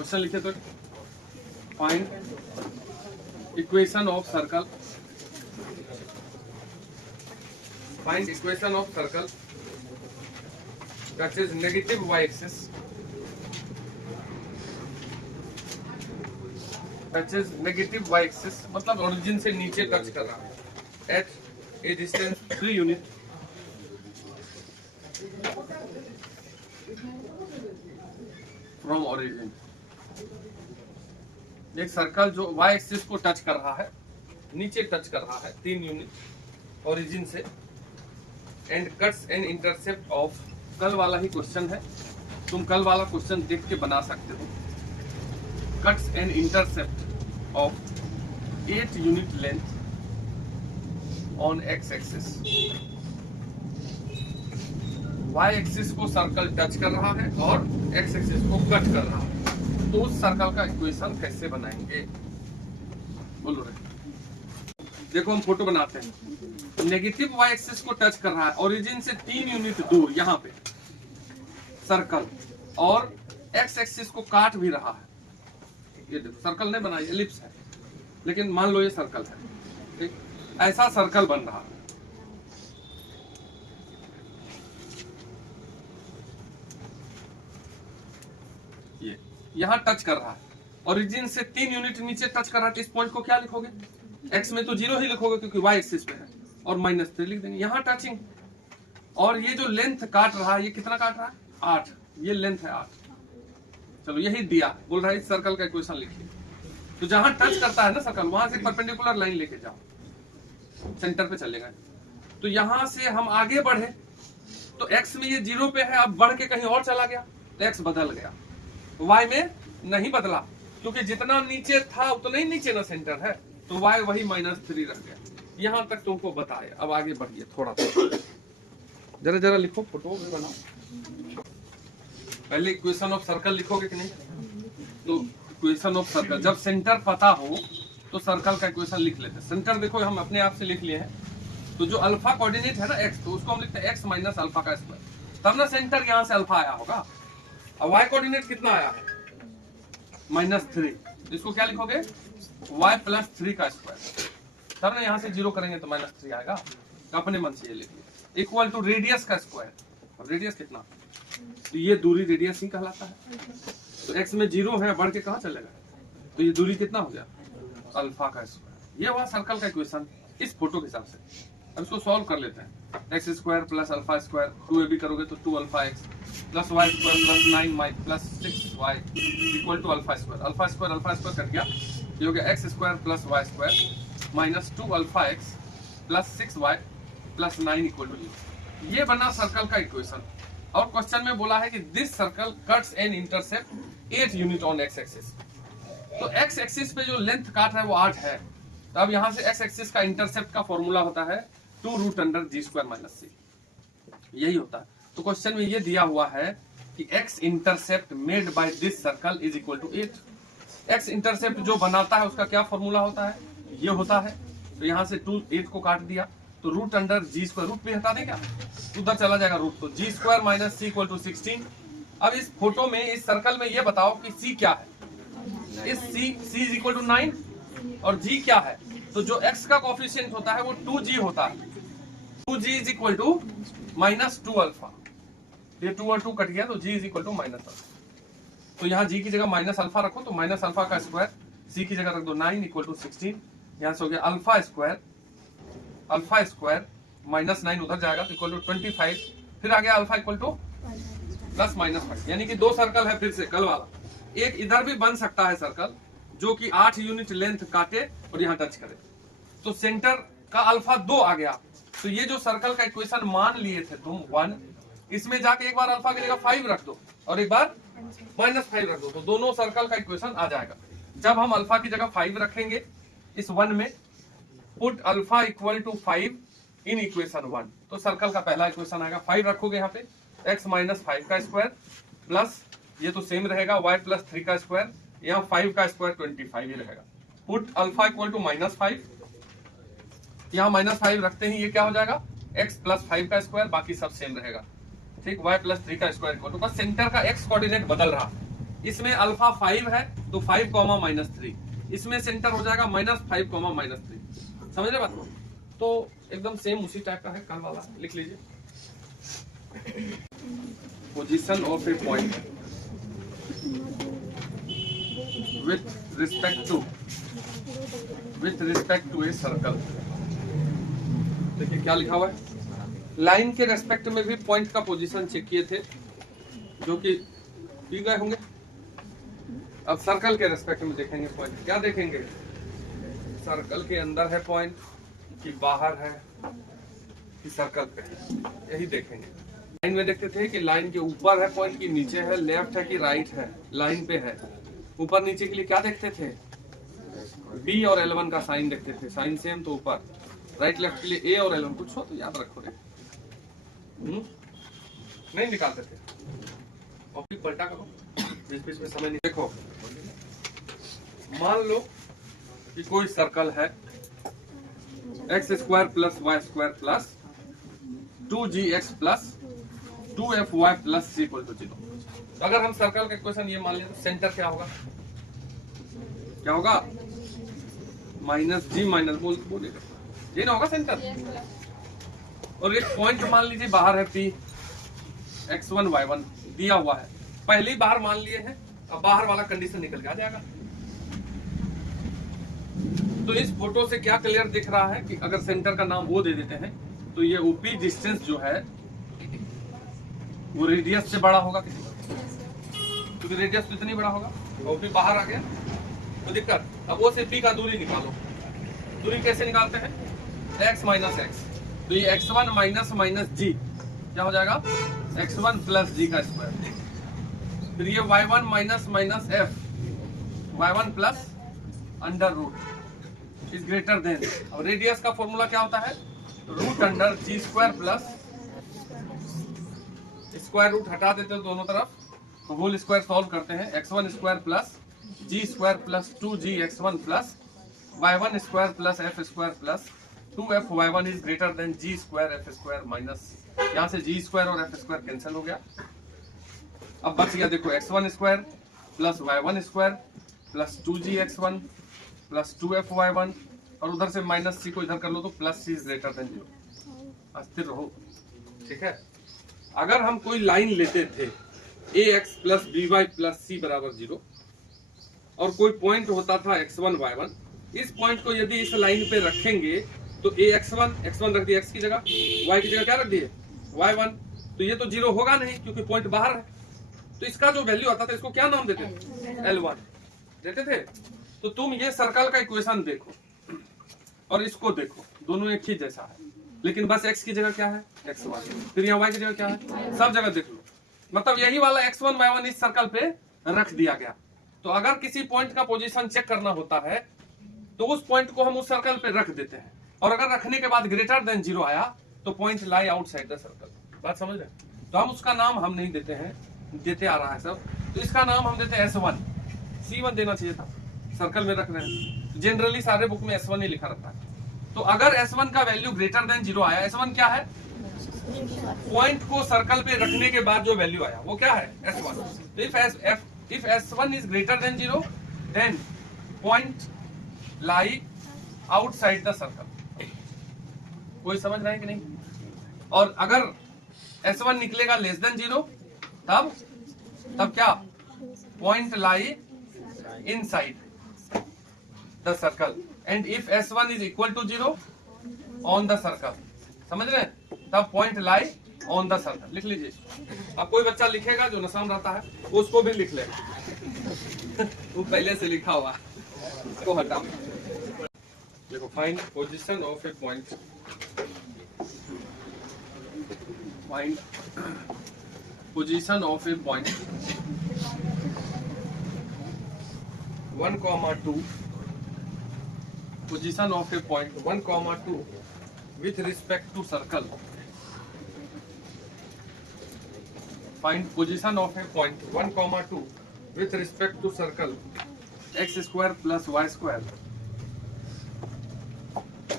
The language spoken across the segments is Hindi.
क्वेश्चन लिखे तो find equation of circle, find equation of circle that is negative y axis, that is negative y axis मतलब ओरिजिन से नीचे टच कर रहा है at a distance 3 unit from origin. एक सर्कल जो y एक्सिस को टच कर रहा है, नीचे टच कर रहा है 3 यूनिट ओरिजिन से, and cuts an intercept of, कल वाला ही क्वेश्चन है, तुम कल वाला क्वेश्चन देख के बना सकते हो। Cuts an intercept of 8 unit length on x axis. y axis को सर्कल टच कर रहा है और x एक्सिस को कट कर रहा है, तो उस सर्कल का इक्वेशन कैसे बनाएंगे बोलो रे। देखो हम फोटो बनाते हैं, नेगेटिव y एक्सिस को टच कर रहा है ओरिजिन से 3 यूनिट दूर यहाँ पे सर्कल, और x एक्सिस को काट भी रहा है। ये देखो सर्कल नहीं बना, एलिप्स है, लेकिन मान लो ये सर्कल है, ठीक, ऐसा सर्कल बन रहा है। ये यहाँ टच कर रहा है, ओरिजिन से 3 यूनिट नीचे टच कर रहा है, तो इस पॉइंट को क्या लिखोगे? x में तो 0 ही लिखोगे क्योंकि y एक्सिस पे है, और -3 लिख देंगे। यहाँ टचिंग, और ये जो लेंथ काट रहा है, ये कितना काट रहा है? 8, ये लेंथ है 8। चलो यही दिया, बोल रहा है इस सर्कल का इक्वेशन लिखिए। तो जहां टच करता है ना सर्कल, वहां से परपेंडिकुलर लाइन लेके जाओ, सेंटर पे चलेगा। तो यहां से हम आगे बढ़े तो x में ये 0 पे है, अब बढ़ के कहीं और चला गया तो x बदल गया, y में नहीं बदला क्योंकि जितना नीचे था उतना ही नीचे ना सेंटर है, तो y वही -3 रह गया। यहां तक तुमको बताया, अब आगे बढ़िए थोड़ा थोड़ा, जरा जरा लिखो, फोटो भी बनाओ। पहले इक्वेशन ऑफ सर्कल लिखोगे कि नहीं? तो इक्वेशन ऑफ सर्कल, जब सेंटर पता हो तो सर्कल का इक्वेशन लिख लेते हैं। सेंटर देखो हम अपने आप से लिख लिए हैं, तो जो अल्फा कोऑर्डिनेट है ना x, तो उसको हम लिखते हैं x माइनस अल्फा का स्क्वायर, तब ना सेंटर यहाँ से अल्फा आया होगा। अब y कोऑर्डिनेट कितना आया है? -3, इसको क्या लिखोगे? y प्लस 3 का स्क्वायर, तब ना यहाँ से 0 करेंगे तो -3 आएगा। अपने मन से ये लिखिए, इक्वल टू रेडियस का स्क्वायर। रेडियस कितना? तो ये दूरी रेडियस ही कहलाता है। तो x में 0 है, बढ़ के कहाँ चलेगा? तो ये दूरी कितना हो गया? अल्फा का स्क्वायर। ये हुआ सर्कल का इक्वेशन इस फोटो के हिसाब से। अब इसको सॉल्व कर लेते हैं। X square plus alpha square, 2ab करोगे तो 2 alpha x plus y square plus 9y plus 6y equal to alpha square. Alpha square cut गया, ये हो गया x square plus y square minus 2 alpha x plus 6y plus 9 equal to 0। ये बना सर्कल का इक्वेशन। और क्वेश्चन में बोला है कि this circle cuts an intercept 8 unit on x axis. तो x एक्सिस पे जो लेंथ काट रहा है वो 8 है। तो अब यहाँ से x एक्सिस का इंटरसेप्ट का फॉर्मूला होता है 2√g² - c, यही होता है। तो क्वेश्चन में ये दिया हुआ है कि x intercept made by this circle is equal to 8। x intercept जो बनाता है उसका क्या फॉर्मूला होता है? ये होता है। तो यहाँ से 8 को काट दिया तो √g², रूट भी हटा देगा, उधर चला जाएगा रूट, तो g² - c इक्वल टू 16। अब इस फोटो में, इस सर्कल में ये बताओ कि c क्या है? इस c इज इक्वल टू 9 और g क्या है? तो जो x का कोफिशिएंट होता है वो 2g होता है। 2g is equal to -2 alpha, ये 2 और 2 कट गया तो g is equal to -alpha. तो यहाँ g की जगह माइनस अल्फा रखो तो माइनस अल्फा का स्क्वायर, c की जगह रख दो 9 इक्वल टू 16। यहाँ से हो गया अल्फा स्क्वायर माइनस 9 उधर जाएगा तो इक्वल टू 25, फिर आ गया अल्फा इक्वल टू +-5, यानी कि 2 सर्कल है फिर से कल वाला। एक इधर भी बन सकता है सर्कल जो कि 8 यूनिट लेंथ काटे और यहाँ टच करे, तो सेंटर का अल्फा 2 आ गया। तो ये जो सर्कल का इक्वेशन मान लिए थे तुम 1, इसमें जाके एक बार अल्फा की जगह 5 रख दो और एक बार -5 रख दो, तो दोनों सर्कल का इक्वेशन आ जाएगा। जब हम अल्फा की जगह 5 रखेंगे इस 1 में, put alpha equal to 5 in equation 1, तो सर्कल का पहला इक्वेशन आएगा। 5 रखोगे यहाँ पे, x - 5 का स्क्वायर प्लस ये तो सेम रहेगा y + 3 का स्क्वायर, यहाँ 5 का स्क्वायर 25 ही रहेगा। पुट अल्फा इक्वल टू -5, यहाँ -5 रखते ही ये क्या हो जाएगा? x + 5 का स्क्वायर, बाकी सब सेम रहेगा, ठीक। y + 3 का स्क्वायर इक्वल टू, बस सेंटर का x कोऑर्डिनेट बदल रहा, इसमें अल्फा 5 है तो 5 कॉमा -3, इसमें सेंटर हो जाएगा -5 कॉमा -3। समझ रहे बात? तो एकदम सेम उसी टाइप का है कल वाला, लिख लीजिए। Position of a point with respect to a circle. देखिए क्या लिखा हुआ है, लाइन के रेस्पेक्ट में भी पॉइंट का पोजीशन चेक किए थे जो कि दिए गए होंगे। अब सर्कल के रेस्पेक्ट में देखेंगे पॉइंट, क्या देखेंगे, सर्कल के अंदर है पॉइंट कि बाहर है कि सर्कल पे है, यही देखेंगे। लाइन में देखते थे कि लाइन के ऊपर है पॉइंट कि नीचे है, लेफ्ट है कि राइट है, लाइन पे है। ऊपर नीचे के लिए क्या देखते थे, बी और L1 का साइन देखते थे, साइन सेम तो ऊपर, राइट लेफ्ट के लिए A और L1, कुछ हो तो याद रखो रे, नहीं निकालते थे। और फिर पलटा करो, बीच बीच में समय नहीं। देखो मान लो कि कोई सर्कल है x² + y² + 2gx + 2fy + c = 0। तो अगर हम सर्कल का इक्वेशन ये मान लें तो सेंटर क्या होगा, क्या होगा, -g बोलिएगा, ये ना होगा सेंटर। और एक पॉइंट मान लीजिए बाहर है P, x1 y1 दिया हुआ है, पहली बार मान लिए हैं, अब बाहर वाला कंडीशन निकल के आ जाएगा। तो इस फोटो से क्या क्लियर दिख रहा है कि अगर सेंटर का नाम वो दे देते हैं तो ये OP डिस्टेंस जो है वो रेडियस से बड़ा होगा, क्योंकि रेडियस तो इतनी बड़ा होगा, OP बाहर आ गया तो दिक्कत। अब वो से P का दूरी निकालो, दूरी कैसे निकालते हैं, x - x, तो ये x1 - g क्या हो जाएगा, x1 + g का स्क्वायर। फिर ये y1 - f, y1 + √, is greater than. और रेडियस का फॉर्मूला क्या होता है, √g² + स्क्वायर रूट हटा देते हो दोनों तरफ, तो होल स्क्वायर सॉल्व करते हैं, x1² + g² + 2gx1 + y1² + f² + 2f(y1) is greater than g² f² minus, यहाँ से g² और f² कैंसिल हो गया। अब बच गया देखो x1² + y1² + 2gx1 + 2f(y1), और उधर से -c को इधर कर लो तो +c इज ग्रेटर देन 0। अस्थिर रहो, ठीक है। अगर हम कोई लाइन लेते थे ax + by + c = 0 और कोई पॉइंट होता था x1 y1, इस पॉइंट को यदि इस लाइन पे रखेंगे तो x1 रख दिया x की जगह, y की जगह क्या रख दिए y1, तो ये तो 0 होगा नहीं क्योंकि पॉइंट बाहर है। तो इसका जो वैल्यू आता था इसको क्या नाम देते थे, L1 देते थे। तो तुम ये सर्कल का इक्वेशन देखो और इसको देखो, दोनों एक ही जैसा है, लेकिन बस x की जगह क्या है x1, फिर यहाँ y की जगह क्या है, सब जगह देख लो। मतलब यही वाला x1 y1 इस सर्कल पे रख दिया गया। तो अगर किसी पॉइंट का पोजीशन चेक करना होता है तो उस पॉइंट को हम उस सर्कल पे रख देते हैं, और अगर रखने के बाद ग्रेटर देन 0 आया तो point lie outside the circle. बात समझ रहे? तो हम उसका नाम हम नहीं देते हैं, देते आ रहा है सब, तो इसका नाम हम देते हैं S1, C1 देना चाहिए था, सर्कल में रख रहे हैं, जनरली सारे बुक में S1 ही लिखा रहता है। तो अगर S1 का वैल्यू ग्रेटर देन 0 आया, S1 क्या है, पॉइंट को सर्कल पे रखने के बाद जो वैल्यू आया वो क्या है S1। तो if S1 is greater than 0 then point lie outside the circle। कोई समझ रहा है कि नहीं? और अगर S1 निकलेगा लेस देन 0 तब क्या, point lie inside the circle, and if S1 is equal to 0 on the circle, समझ रहे हैं, तब point lie on the circle. लिख लीजिए। अब कोई बच्चा लिखेगा जो नशा में रहता है उसको भी लिख लेगा वो पहले से लिखा हुआ, उसको हटाओ। देखो find position of a point, find position of a point 1,2, position of a point 1,2 with respect to circle। Find position of a point 1,2 with respect to circle x² + y²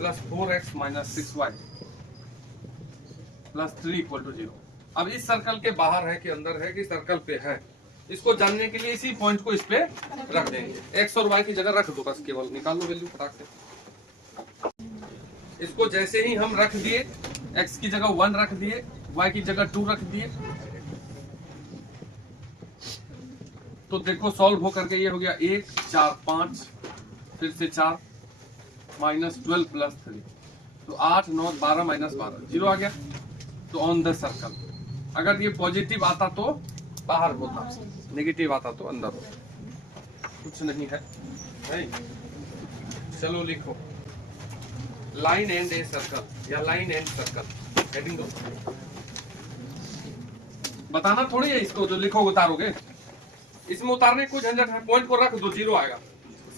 + 4x - 6y + 3 = 0। अब इस सर्कल के बाहर है कि अंदर है कि सर्कल पे है, इसको जानने के लिए इसी पॉइंट को इस पे रख देंगे, एक्स और वाई की जगह रख दो, बस केवल निकाल लो वैल्यू फटाक से। इसको जैसे ही हम रख दिए, एक्स की जगह 1 रख दिए, वाई की जगह 2 रख दिए, तो देखो सॉल्व हो करके ये हो गया 1 4 5 फिर से 4 -12 + 3, तो 8 9 12 -12 0 आ गया। तो ऑन द सर्कल, अगर ये पॉजिटिव आता तो बाहर होता, नेगेटिव आता तो अंदर होता, कुछ नहीं है, नहीं। चलो लिखो लाइन एंड ए सर्कल या लाइन एंड सर्कल, हेडिंग दो। बताना थोड़ी है इसको, जो लिखोगे उतारोगे, इसमें उतारने को झंझट है, पॉइंट को रख दो 0 आएगा,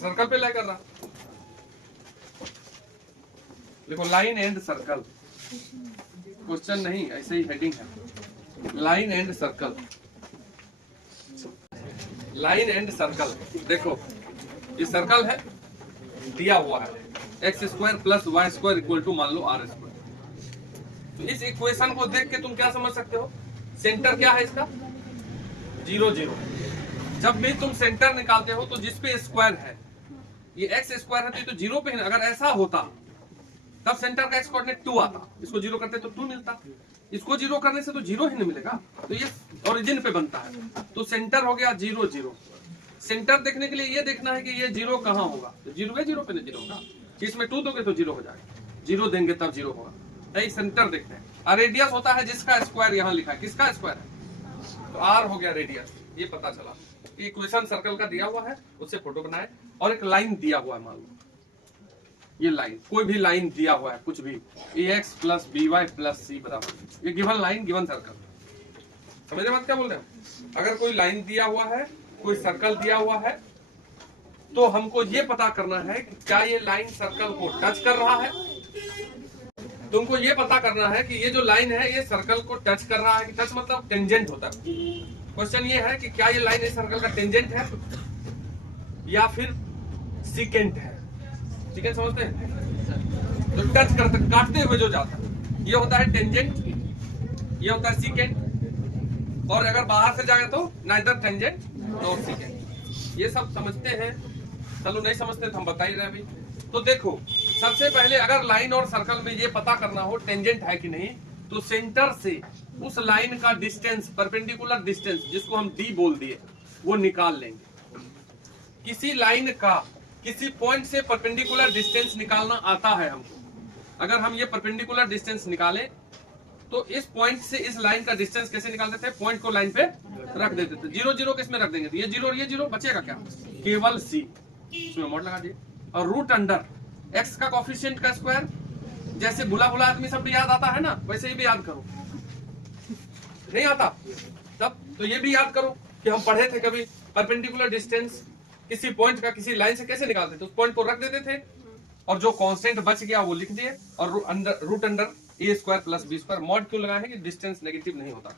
सर्कल पे लाई कर रहा। देखो लाइन एंड सर्कल, क्वेश्चन नहीं, ऐसे ही हेडिंग है, line and circle, line and circle. देखो ये सर्कल है, दिया हुआ है x² + y² = मान लो r²। तो इस इक्वेशन को देख के तुम क्या समझ सकते हो, सेंटर क्या है इसका 0 0। जब भी तुम सेंटर निकालते हो तो जिसपे स्क्वायर है, ये x² है तो ये तो 0 पे है। अगर ऐसा होता तब सेंटर का x कोऑर्डिनेट 2 आता, इसको 0 करते तो 2 मिलता, इसको 0 करने से तो 0 ही नहीं मिलेगा, तो ये ओरिजिन पे बनता है। तो सेंटर हो गया 0 0। सेंटर देखने के लिए ये देखना है कि ये 0 कहाँ होगा, तो 0 है 0 पे नहीं 0 होगा, इसमें 2 दोगे तो 0 हो जाएगा, 0 देंगे तब 0 होगा। नहीं, सेंटर देखते हैं। और रेडियस होता है जिसका स्क्वायर यहाँ लिखा है, किसका स्क्वायर है, तो r हो गया रेडियस, ये पता चला। इक्वेशन सर्कल का दिया हुआ है, उससे फोटो बनाए, और एक लाइन दिया हुआ है, मान लो ये लाइन, कोई भी लाइन दिया हुआ है, कुछ भी ax + by + c बराबर, ये गिवन लाइन, गिवन सर्कल। समझे बात क्या बोल रहे हैं? अगर कोई लाइन दिया हुआ है, कोई सर्कल दिया हुआ है, तो हमको ये पता करना है कि क्या ये लाइन सर्कल को टच कर रहा है। तुमको ये पता करना है कि ये जो लाइन है ये सर्कल को टच कर रहा है कि, टच मतलब टेंजेंट होता है। क्वेश्चन ये है कि क्या ये लाइन इस सर्कल का टेंजेंट है या फिर सीकेंट है। सीकेंट समझते हैं, जो टच करते काटते हुए जो जाता है, ये होता है टेंजेंट, ये होता है सीकेंट। और अगर बाहर से जाएगा तो नाइदर टेंजेंट नॉर सीकेंट। ये सब समझते हैं, चलो नहीं समझते तो हम बता ही रहे अभी। तो देखो सबसे पहले अगर लाइन और सर्कल में ये पता करना हो टेंजेंट है कि नहीं, तो सेंटर से उस लाइन का डिस्टेंस, परपेंडिकुलर डिस्टेंस, जिसको हम d बोल दिए, वो निकाल लेंगे। किसी लाइन का किसी पॉइंट से परपेंडिकुलर डिस्टेंस निकालना आता है हमको। अगर हम ये परपेंडिकुलर डिस्टेंस निकालें तो इस पॉइंट से इस लाइन का डिस्टेंस कैसे निकालते थे, पॉइंट को लाइन पे रख देते थे, 0 0 किसमें रख देंगे, तो ये 0 और ये 0 बचेगा क्या, केवल c, इसमें मोड लगा दिए। और रूट अंडर x का कोफिशिएंट का स्क्वायर, जैसे भुला भुला आदमी सब याद आता है ना, वैसे ही भी याद करो। नहीं आता तब तो ये भी याद करो कि हम पढ़े थे कभी, परपेंडिकुलर डिस्टेंस किसी पॉइंट का किसी लाइन से कैसे निकालते थे, उस पॉइंट को रख देते थे और जो कांस्टेंट बच गया वो लिख दिए, और root under a² + b²। Mod क्यों लगाए हैं कि डिस्टेंस नेगेटिव नहीं होता।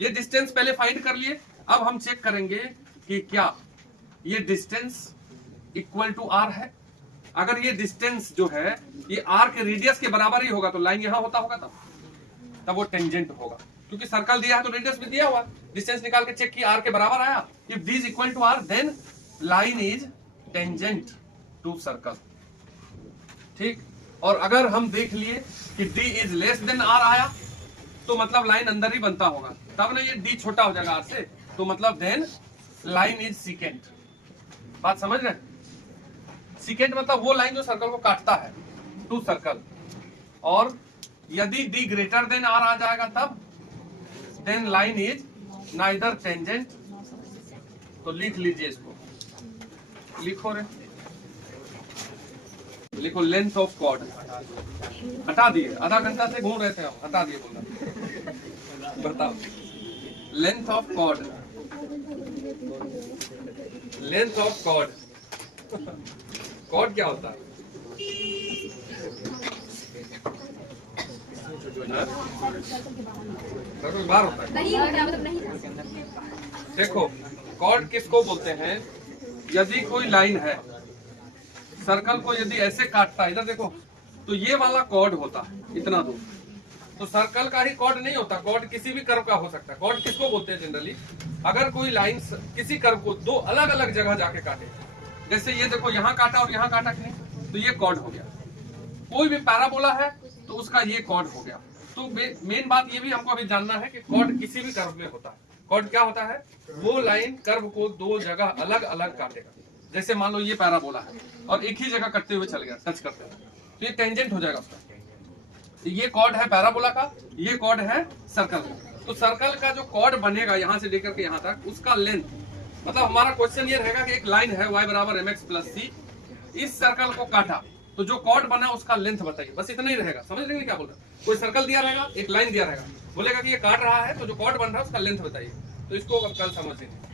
ये डिस्टेंस पहले फाइंड कर लिए, अब हम चेक करेंगे कि क्या ये डिस्टेंस इक्वल टू r है। अगर ये डिस्टेंस जो है ये r के रेडियस के बराबर ही होगा तो लाइन यहाँ होता होगा, तब वो टेंजेंट होगा। क्योंकि सर्कल दिया है तो रेडियस भी दिया हुआ, डिस्टेंस निकाल के चेक किया r के बराबर आया, if d is equal to r then line is tangent to circle. ठीक, और अगर हम देख लिए कि d is less than r आया तो मतलब लाइन अंदर ही बनता होगा, तब ना ये d छोटा हो जाएगा r से, तो मतलब देन लाइन इज सीकेंट। बात समझ रहे हैं? सीकेंट मतलब वो लाइन जो सर्कल को काटता है, टू सर्कल। और यदि d ग्रेटर देन r आ जाएगा तब then line is neither tangent. तो लिख लीजिए इसको, लिखो रे, लिखो लेंथ ऑफ कॉर्ड। हटा दिए, आधा घंटा से घूम रहे थे हम, हटा दिए बोलना। बताओ length of chord, length of chord, chord क्या होता है? बार होता है। देखो कॉर्ड किसको बोलते हैं, यदि कोई लाइन है सर्कल को यदि ऐसे काटता है, इधर देखो, तो ये वाला कॉर्ड होता है इतना दूर, तो सर्कल का ही कॉर्ड नहीं होता, कॉर्ड किसी भी कर्व का हो सकता है। कॉर्ड किसको बोलते हैं जनरली, अगर कोई लाइन किसी कर्व को दो अलग अलग जगह जाके काटे, जैसे ये देखो यहाँ काटा और यहाँ काटा कि नहीं, तो ये कॉर्ड हो गया। कोई भी पैराबोला है तो उसका ये कॉर्ड हो गया। तो मेन बात ये भी हमको अभी जानना है कि कॉर्ड किसी भी कर्व में होता है। कॉर्ड क्या होता है, वो लाइन कर्व को दो जगह अलग अलग काटेगा। जैसे मान लो ये पैराबोला है और एक ही जगह कटते हुए चल गया, टच करते हुए, तो ये टेंजेंट हो जाएगा उसका। तो ये कॉर्ड है पैराबोला का, ये कॉर्ड है सर्कल का। तो सर्कल का जो कॉर्ड बनेगा यहाँ से लेकर के यहाँ तक, उसका लेंथ, मतलब हमारा क्वेश्चन ये रहेगा कि एक लाइन है y बराबर mx प्लस c, इस सर्कल को काटा तो जो कॉर्ड बना उसका लेंथ बताइए। बस इतना ही रहेगा। समझ लेंगे क्या बोल रहा है, कोई सर्कल दिया रहेगा, एक लाइन दिया रहेगा, बोलेगा कि ये काट रहा है, तो जो कॉर्ड बन रहा है उसका लेंथ बताइए। तो इसको अब कल समझ लेंगे।